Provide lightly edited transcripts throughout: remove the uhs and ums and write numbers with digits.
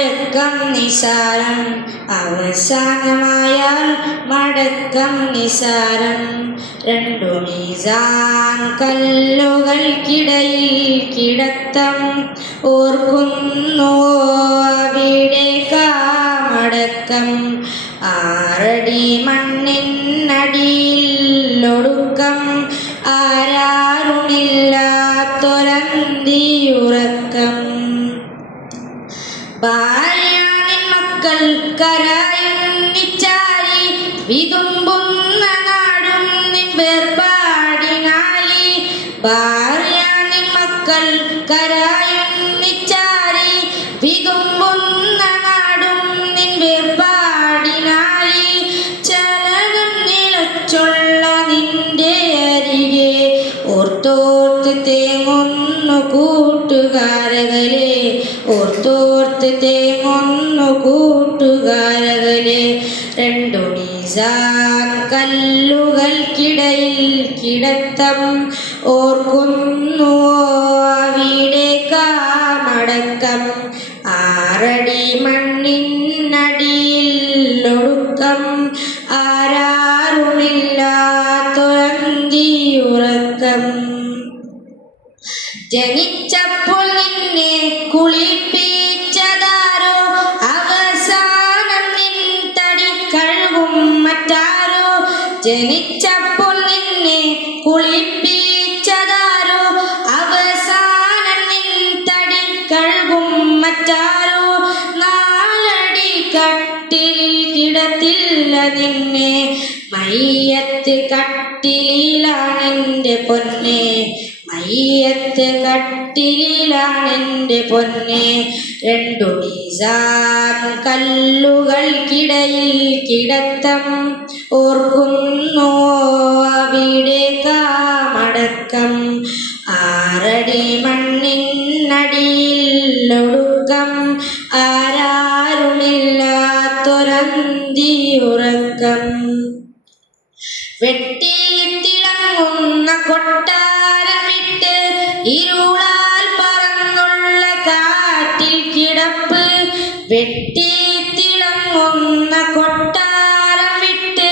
മടക്കം നിസാരം, അവസാനമായാൽ മടക്കം നിസാരം. രണ്ടു മീസാൻ കല്ലുകൾക്കിടയിൽ കിടത്തം, ഓർക്കുന്നുവോ അവിടേക്കാ മടക്കം. 6 അടി മണ്ണിനടിയിൽ ഒടുക്കം, ആരാരുമില്ലാത്തൊരന്തിയുറക്കം. ഭാര്യാനിൻ മക്കൾ കരയുന്നിച്ചാരി, വിതുമ്പുന്ന നാടും നിൻ വേർപാടിനായി. ഭാര്യാനിൻ മക്കൾ കരയുന്നിച്ചാരി, വിതുമ്പുന്ന നാടും നിൻ വേർപാടിനായി. ചലനം നിലച്ചുള്ള നിന്റെ അരികെ ഓർത്തോർത്ത് തേങ്ങുന്നു കൂട്ടുകാരകലെ, ഓർത്തോർത്ത് തേങ്ങുന്നു കൂട്ടുകാരകലെ. രണ്ടു മീസാൻ കല്ലുകൾക്കിടയിൽ കിടത്തം, ഓർക്കുന്നുവോ അവിടേക്കാ മടക്കം. 6 അടി മണ്ണിനടിയിൽ ഒടുക്കം, ആരാരുമില്ലാത്തൊരന്തിയുറക്കം. ജനിച്ചപ്പോൾ നിന്നെ കുളിപ്പിച്ചതാരോ, അവസാനം നിൻ തടി കഴുകും മറ്റാരോ. ജനിച്ചപ്പോൾ നിന്നെ കുളിപ്പിച്ചതാരോ, അവസാനം നിൻ തടി കഴുകും മറ്റാരോ. 4 അടി കട്ടിലിൽ കിടത്തില്ല നിന്നെ, മയ്യത്ത് കട്ടിലിലാണെൻ്റെ പൊന്നെ, മയ്യത്ത് കട്ടിലിലാണെൻ്റെ പൊന്നെ. രണ്ടു മീസാൻ കല്ലുകൾക്കിടയിൽ കിടത്തം, ഓർക്കുന്നുവോ അവിടേക്കാ മടക്കം. 6 അടി മണ്ണിനടിയിൽ ഒടുക്കം, ആരാരുമില്ലാത്തൊരന്തിയുറക്കം. വെട്ടിത്തിളങ്ങുന്ന കൊട്ടാരം വിട്ട് ഇരുളാൽ പറന്നുള്ള കാറ്റിൽ കിടപ്പ്. വെട്ടിത്തിളങ്ങുന്ന കൊട്ടാരം വിട്ട്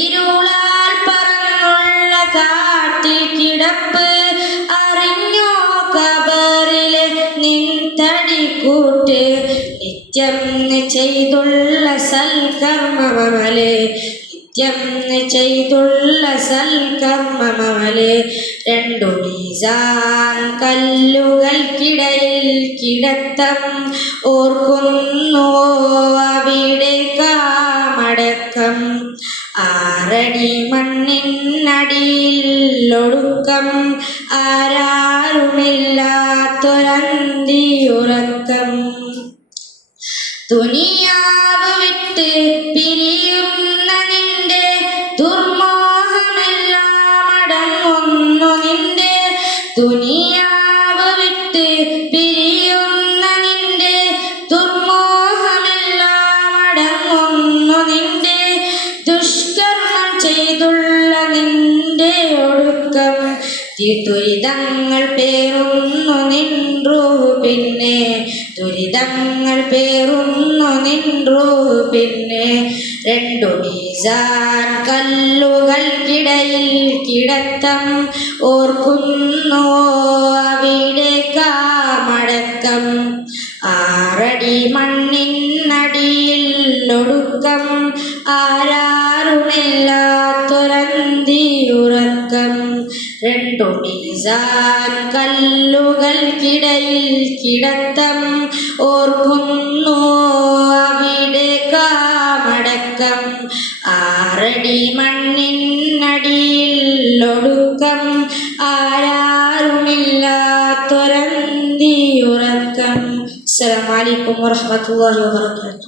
ഇരുളാൽ പറന്നുള്ള കാറ്റിൽ കിടപ്പ്. അറിഞ്ഞോ കബറിലെ നിൻ തടിക്കൂട്ട്, നിത്യം ചെയ്തുള്ള സൽക്കർമ്മമലെ, നിത്യം ചെയ്തുള്ള സൽക്കർമ്മമലെ. രണ്ടു മീസാൻ കല്ലുകൾക്കിടയിൽ കിടത്തം, ഓർക്കുന്നുവോ അവിടേക്കാ മടക്കം. 6 അടി മണ്ണിനടിയിൽ ഒടുക്കം, ആരാരുമില്ലാത്തൊരന്തിയുറക്കം. ദുനിയാവ് വിട്ട് പിരിയുന്ന നിന്റെ ദുർമോഹമെല്ലാം അടങ്ങുന്നു നിന്റെ. ദുനിയാവ് വിട്ട് പിരിയുന്ന നിന്റെ ദുർമോഹമെല്ലാം അടങ്ങുന്നു നിന്റെ. ദുഷ്കർമ്മം ചെയ്തുള്ള നിന്റെ ഒടുക്കം, ദുരിതങ്ങൾ പേറുന്നു നിൻ റൂഹ് പിന്നെ, ദുരിതങ്ങൾ പേറുന്നു നിൻ റൂഹ് പിന്നെ. രണ്ടു മീസാൻ കല്ലുകൾക്കിടയിൽ കിടത്തം, ഓർക്കുന്നുവോ അവിടേക്കാ മടക്കം. 6 അടി മണ്ണിനടിയിൽ ഒടുക്കം, ആരാരുമില്ലാത്തൊരന്തിയുറക്കം. രണ്ടു മീസാൻ കല്ലുകൾക്കിടയിൽ കിടത്തം, ഓർക്കുന്നുവോ അവിടേക്കാ മടക്കം. 6 അടി മണ്ണിനടിയിൽ ഒടുക്കം, ആരാരുമില്ലാത്തൊരന്തിയുറക്കം. അസ്സലാമു അലൈക്കും വറഹ്മത്തുള്ളാഹി വബറകാതുഹു.